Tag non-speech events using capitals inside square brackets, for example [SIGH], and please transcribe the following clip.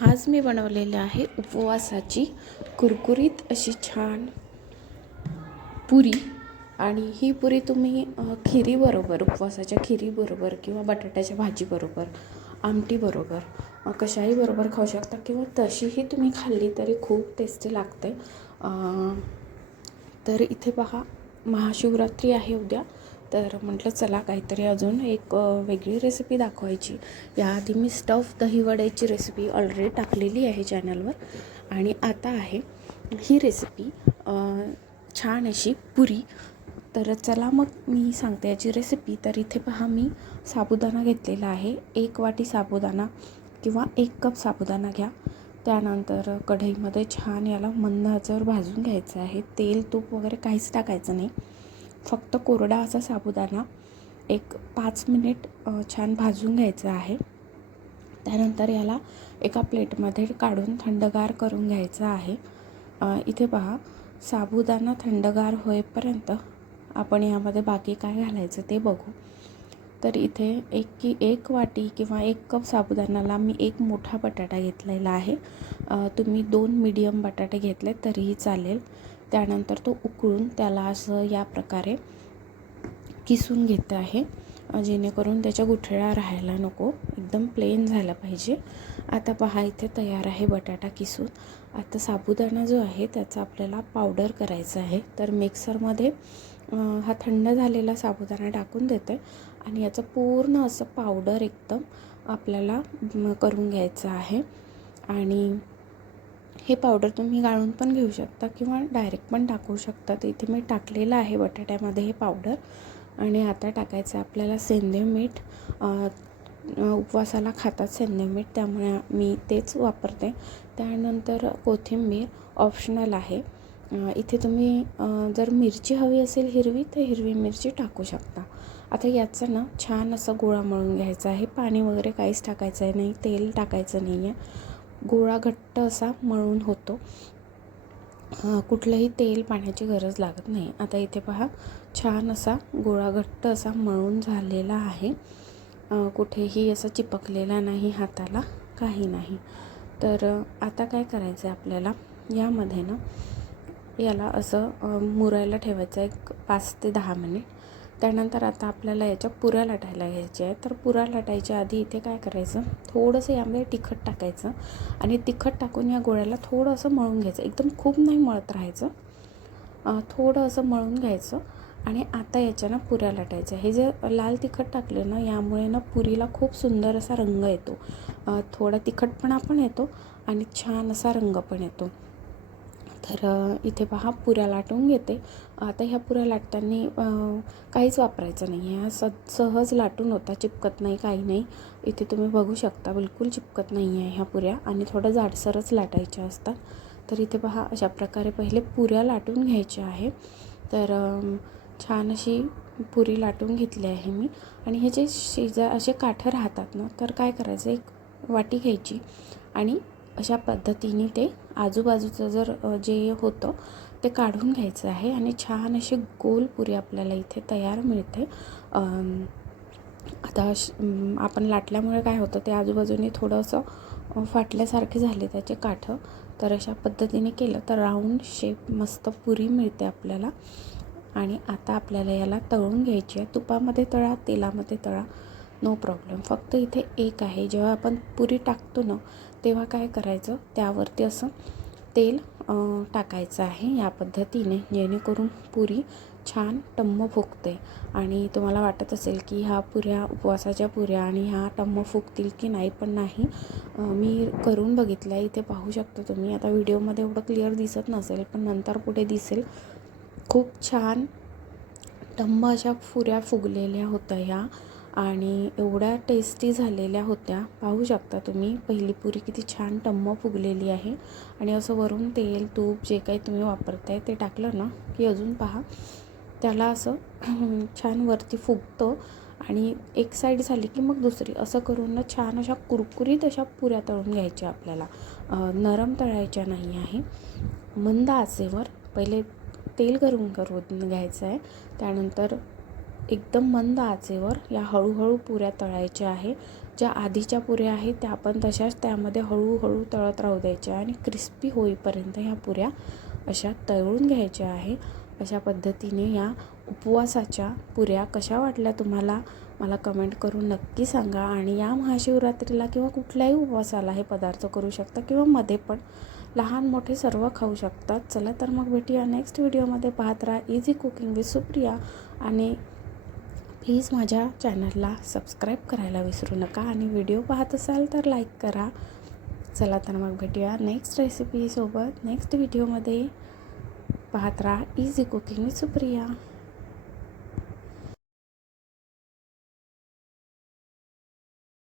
आज मी बनवलेले आहे उपवासाची कुरकुरीत अशी छान पुरी. आणि ही पुरी तुम्ही खिरीबरोबर उपवासाच्या खिरीबरोबर किंवा बटाट्याच्या भाजीबरोबर आमटीबरोबर कशाही बरोबर खाऊ शकता किंवा तशीही तुम्ही खाल्ली तरी खूप टेस्टी लागते. तर इथे पहा महाशिवरात्री आहे उद्या. तर म्हटलं चला काहीतरी अजून एक वेगळी रेसिपी दाखवायची. याआधी मी स्टफ दहीवड्याची रेसिपी ऑलरेडी टाकलेली आहे चॅनलवर आणि आता आहे ही रेसिपी छान अशी पुरी. तर चला मग मी सांगते याची रेसिपी तर इथे पहा मी साबुदाणा घेतलेला आहे. एक वाटी साबुदाणा किंवा एक कप साबुदाणा घ्या. त्यानंतर कढईमध्ये छान याला मंद आचेवर भाजून घ्यायचं आहे. तेल तूप वगैरे काहीच टाकायचं नाही. फक्त कोरडा असा साबुदाणा एक पाच मिनिट छान भाजून घ्यायचं आहे. त्यानंतर याला एका प्लेटमध्ये काढून थंडगार करून घ्यायचं आहे. इथे पहा साबुदाणा थंडगार होईपर्यंत आपण यामध्ये बाकी काय घालायचं ते बघू. तर इथे एक की एक वाटी किंवा एक कप साबुदाण्याला मी एक मोठा बटाटा घेतलेला आहे. तुम्ही दोन मीडियम बटाटे घेतले तरीही चालेल. त्यानंतर तो उकळून त्याला असं या प्रकारे किसून घेत आहे. जेणेकरून त्याच्या गुठळ्या राहायला नको. एकदम प्लेन झाला पाहिजे. आता पहा इथे तयार आहे बटाटा किसून. आता साबुदाणा जो आहे त्याचा आपल्याला पावडर करायचा आहे. तर मिक्सरमध्ये हा थंड झालेला साबुदाणा टाकून देते. आणि याचं पूर्ण असं पावडर एकदम आपल्याला करून घ्यायचं आहे. आणि हे पावडर तुम्ही गाळून पण घेऊ शकता किंवा डायरेक्ट पण टाकू शकता. तर इथे मी टाकलेलं आहे बटाट्यामध्ये हे पावडर आणि आता टाकायचं आहे आपल्याला सेंदे मीठ. उपवासाला खातात सेंदे मीठ त्यामुळे मी तेच वापरते. त्यानंतर कोथिंबीर ऑप्शनल आहे. इथे तुम्ही जर मिरची हवी असेल हिरवी तर हिरवी मिरची टाकू शकता. आता याचं ना छान असं गोळा मळून घ्यायचा आहे. पाणी वगैरे काहीच टाकायचं आहे नाही तेल टाकायचं नाही आहे गोळा घट्ट असा मळून होतो. कुठलंही तेल पाण्याची गरज लागत नाही. आता इथे पहा छान असा गोळा घट्ट असा मळून झालेला आहे. कुठेही असं चिपकलेला नाही हाताला काही नाही. तर आता काय करायचं आहे आपल्याला? यामध्ये ना याला असं मुरायला ठेवायचं एक पाच ते दहा मिनिट. त्यानंतर आता आपल्याला याच्या पुऱ्या लाटायला घ्यायच्या आहे तर पुऱ्या लाटायच्या आधी इथे काय करायचं? थोडंसं यामध्ये तिखट टाकायचं आणि तिखट टाकून या गोळ्याला थोडं असं मळून घ्यायचं. एकदम खूप नाही मळत राहायचं. थोडं असं मळून घ्यायचं आणि आता याच्यानं पुऱ्या लाटायच्या. हे जे लाल तिखट टाकले ना यामुळे ना पुरीला खूप सुंदर असा रंग येतो. थोडा तिखटपणा पण येतो आणि छान असा रंग पण येतो. तर इथे पहा पुऱ्या लाटून घेते. आता ह्या पुऱ्या लाटताना काहीच वापरायचं नाही. आहे स सहज लाटून होता चिपकत नाही काही नाही. इथे तुम्ही बघू शकता बिलकुल चिपकत नाही आहे ह्या पुऱ्या आणि थोडं जाडसरच लाटायच्या असतात. तर इथे पहा अशा प्रकारे पहिले पुऱ्या लाटून घ्यायच्या आहे. तर छान अशी पुरी लाटून घेतली आहे मी. आणि हे जे शेजा असे काठं राहतात ना तर काय करायचं? एक वाटी घ्यायची आणि अशा पद्धतीने ते आजूबाजूचं जर जे होतं ते काढून घ्यायचं आहे आणि छान अशी गोल पुरी आपल्याला इथे तयार मिळते. आता श- आपण लाटल्यामुळे काय होतं ते आजूबाजूने थोडंसं फाटल्यासारखे झाले त्याचे काठं. तर अशा पद्धतीने केलं तर राऊंड शेप मस्त पुरी मिळते आपल्याला. आणि आता आपल्याला याला तळून घ्यायची आहे. तुपामध्ये तळा तेलामध्ये तळा. नो प्रॉब्लेम फक्त इथे एक आहे. जेव्हा आपण पुरी टाकतो ना तेव्हा काय करायचं? त्यावरती असं तेल टाकायचं आहे या पद्धतीने. जेणेकरून पुरी छान टम्म फुगते. आणि तुम्हाला वाटत असेल की ह्या पुऱ्या उपवासाच्या पुऱ्या आणि ह्या टम्म फुगतील की नाही पण नाही. मी करून बघितलं आहे इथे पाहू शकता तुम्ही. आता व्हिडिओमध्ये एवढं क्लिअर दिसत नसेल पण नंतर पुढे दिसेल. खूप छान टम्म अशा पुऱ्या फुगलेल्या होत्या ह्या. आणि एवढ्या टेस्टी झालेल्या होत्या. पाहू शकता तुम्ही पहिली पुरी किती छान टम्म फुगलेली आहे. आणि असं वरून तेल तूप जे काही तुम्ही वापरताय ते टाकलं ना की अजून पहा. त्याला असं [CLEARS THROAT] छान वरती फुगतं आणि एक साईड झाली की मग दुसरी. असं करून ना छान अशा कुरकुरीत अशा पुऱ्या तळून घ्यायच्या आपल्याला. नरम तळायच्या नाही आहे. मंद आचेवर. पहिले तेल गरम करून घ्यायचं आहे. त्यानंतर एकदम मंद आचेवर या हळूहळू पुऱ्या तळायच्या आहे. ज्या आधीच्या पुऱ्या आहेत त्या आपण तशाच त्यामध्ये हळूहळू तळत राहू द्यायच्या आणि क्रिस्पी होईपर्यंत ह्या पुऱ्या अशा तळून घ्यायच्या आहे. अशा पद्धतीने या उपवासाच्या पुऱ्या कशा वाटल्या तुम्हाला मला कमेंट करून नक्की सांगा. आणि या महाशिवरात्रीला किंवा कुठल्याही उपवासाला हे पदार्थ करू शकता किंवा मध्ये पण लहान मोठे सर्व खाऊ शकतात चला तर मग भेटूया नेक्स्ट व्हिडिओमध्ये पाहत राहा इझी कुकिंग विथ सुप्रिया आणि प्लीज माझ्या चॅनलला सबस्क्राईब करायला विसरू नका आणि व्हिडिओ पाहत असाल तर लाईक करा. चला तर मग भेटूया नेक्स्ट रेसिपीसोबत नेक्स्ट व्हिडिओमध्ये पाहत राहा इझी कुकिंग सुप्रिया